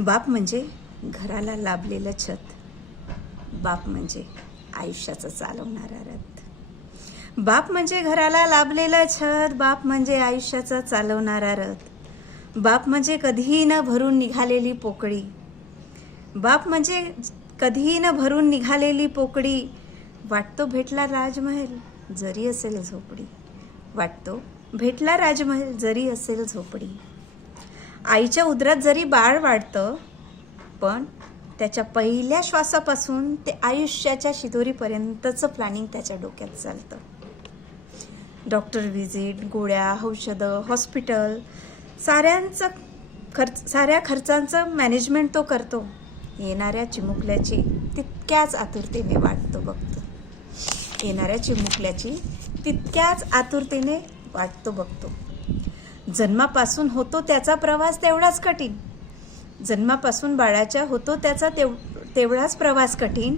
बाप म्हणजे घराला लाभलेलं छत. बाप म्हणजे आयुष्याचं चालवणारा रथ. बाप म्हणजे घराला लाभलेलं छत. बाप म्हणजे आयुष्याचा चालवणारा रथ. बाप म्हणजे कधीही न भरून निघालेली पोकळी. बाप म्हणजे कधीही न भरून निघालेली पोकळी. वाटतो भेटला राजमहल जरी असेल झोपडी. वाटतो भेटला राजमहल जरी असेल झोपडी. आईच्या उदरात जरी बाळ वाढतं, पण त्याच्या पहिल्या श्वासापासून ते आयुष्याच्या शिदोरीपर्यंतचं प्लॅनिंग त्याच्या डोक्यात चालतं. डॉक्टर व्हिजिट, गोळ्या, औषधं, हॉस्पिटल, साऱ्या खर्चांचं मॅनेजमेंट तो करतो. येणाऱ्या चिमुकल्याची तितक्याच आतुरतेने वाटतो बघतो. येणाऱ्या चिमुकल्याची तितक्याच आतुरतेने वाटतो बघतो. जन्मापासून होतो त्याचा प्रवास तेवढाच कठीण. जन्मापासून बाळाच्या होतो त्याचा तेवढाच प्रवास कठीण.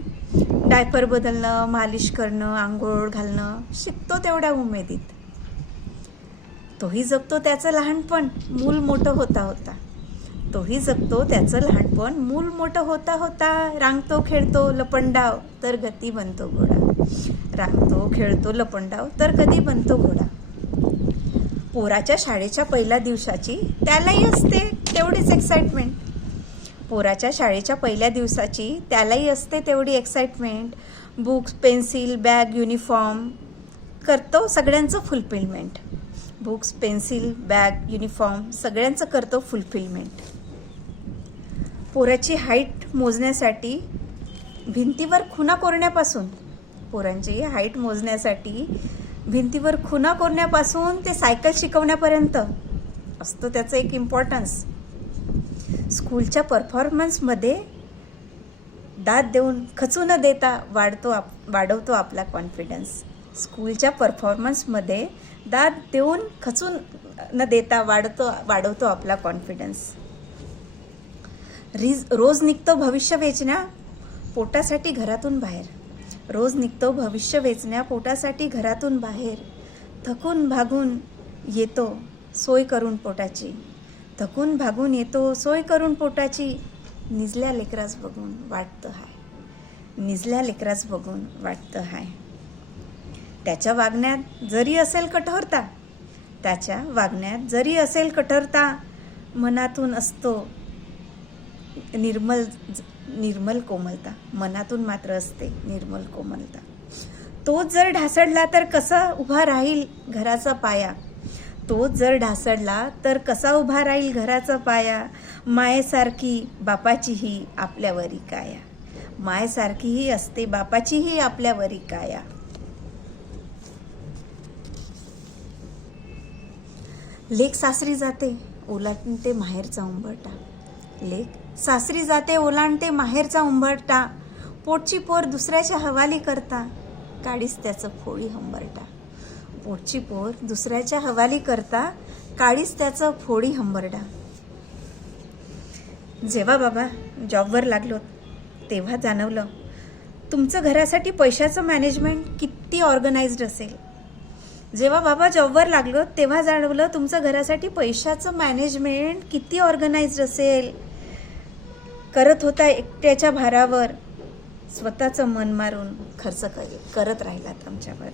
डायपर बदलणं, मालिश करणं, आंघोळ घालणं शिकतो तेवढ्या उमेदीत. तोही जगतो त्याचं लहानपण मूल मोठं होता होता. तोही जगतो त्याचं लहानपण मूल मोठं होता होता. रांगतो खेळतो लपंडाव तर गती बनतो घोडा. रांगतो खेळतो लपंडाव तर कधी बनतो घोडा. पोराच्या शाळेच्या पहिल्या दिवसाची त्यालाही असते तेवढीच एक्साइटमेंट. पोराच्या शाळेच्या पहिल्या दिवसाची त्यालाही असते तेवढी excitement. Books, pencil, bag, uniform करतो सगळ्यांचं fulfilment. Books, pencil, bag, uniform सगळ्यांचं करतो फुलफिलमेंट. पोराची हाईट मोजण्यासाठी भिंतीवर खुणा कोरण्यापासून पोरांची हाईट मोजण्यासाठी भिंतीवर खुणा कोरण्यापासून ते सायकल शिकवण्यापर्यंत असतो त्याचं एक इम्पॉर्टन्स. स्कूलच्या परफॉर्मन्समध्ये दाद देऊन खचू न देता वाढवतो आपला कॉन्फिडन्स. स्कूलच्या परफॉर्मन्समध्ये दाद देऊन खचून न देता वाढवतो आपला कॉन्फिडन्स. रोज निघतो भविष्य वेचण्या पोटासाठी घरातून बाहेर. रोज निघतो भविष्य वेचण्या पोटासाठी घरातून बाहेर. थकून भागून येतो सोय करून पोटाची. थकून भागून येतो सोय करून पोटाची. निजल्या लेकरास बघून वाटतं हाय. निजल्या लेकरास बघून वाटतं हाय. त्याच्या वागण्यात जरी असेल कठोरता. त्याच्या वागण्यात जरी असेल कठोरता. मनातून असतो निर्मल कोमलता. मनातून मात्र असते निर्मल कोमलता. तोच जर ढासळला तर कसा उभा राहील घराचा पाया. तोच जर ढासळला तर कसा उभा राहील घराचा पाया. मायेसारखी बापाचीही आपल्यावरी काया. मायेसारखीही असते बापाचीही आपल्यावरी काया. लेक सासरी जाते ओलांडते माहेरचा उंबरठा. लेक सासरी जाते ओलांडते माहेरचा उंबरठा. पोटची पोर दुसऱ्याच्या हवाली करता काडीस त्याचं फोडी हंबरटा. पोटची पोर दुसऱ्याच्या हवाली करता काडीस त्याचं फोडी हंबरटा. जेव्हा बाबा जॉबवर लागलो तेव्हा जाणवलं तुमचं घरासाठी पैशाचं मॅनेजमेंट किती ऑर्गनाइज्ड असेल. जेव्हा बाबा जॉबवर लागलो तेव्हा जाणवलं तुमचं घरासाठी पैशाचं मॅनेजमेंट किती ऑर्गनाइज्ड असेल. करत होता एकट्याच्या भारावर स्वतःचं मन मारून खर्च करत राहिलात आमच्यावर.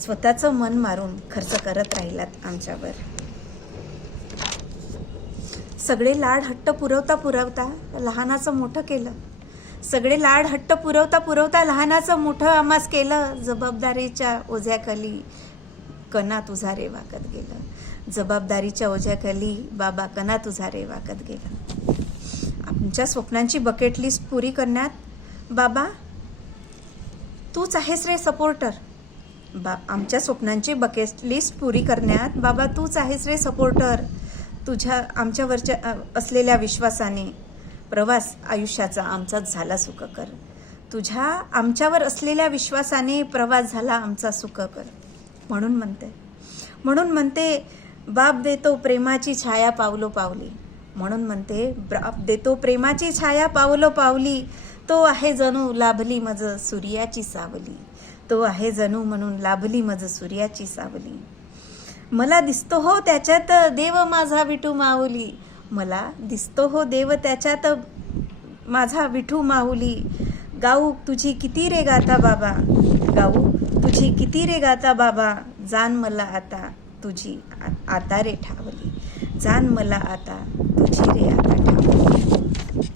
स्वतःचं मन मारून खर्च करत राहिलात आमच्यावर. सगळे लाड हट्ट पुरवता लहानाचं मोठं केलं. सगळे लाड हट्ट पुरवता लहानाचं मोठं आम्हास केलं. जबाबदारीच्या ओझ्याखाली कणा तुझा रे वाकत गेलं. जबाबदारीच्या ओझ्याखाली बाबा कणा तुझा रे वाकत गेलं. आमच्या स्वप्नांची बकेट लिस्ट पुरी करण्यात बाबा तूच आहेस रे सपोर्टर. आमच्या स्वप्नांची बकेट लिस्ट पुरी करण्यात बाबा तूच आहेस रे सपोर्टर. तुझ्या आमच्यावरच्या असलेल्या विश्वासाने प्रवास आयुष्याचा आमचाच झाला सुखकर. तुझ्या आमच्यावर असलेल्या विश्वासाने प्रवास झाला आमचा सुखकर. म्हणून म्हणते बाप देतो प्रेमाची छाया पावलो पावली. म्हणून म्हणते बाप देतो प्रेमाची छाया पावलो पावली. तो आहे जणू लाभली मज सूर्याची सावली. तो आहे जणू म्हणून लाभली मज सूर्याची सावली. मला दिसतो हो त्याच्यात देव माझा विटू माऊली. मला दिसतो हो देव त्याच्यात माझा विठू माऊली. गाऊ तुझी किती रे गाता बाबा, गाऊ तुझी किती रे गाता बाबा, जाण मला आता तुझी आता रे ठावली, जाण मला आता तुझी रे आता ठावली.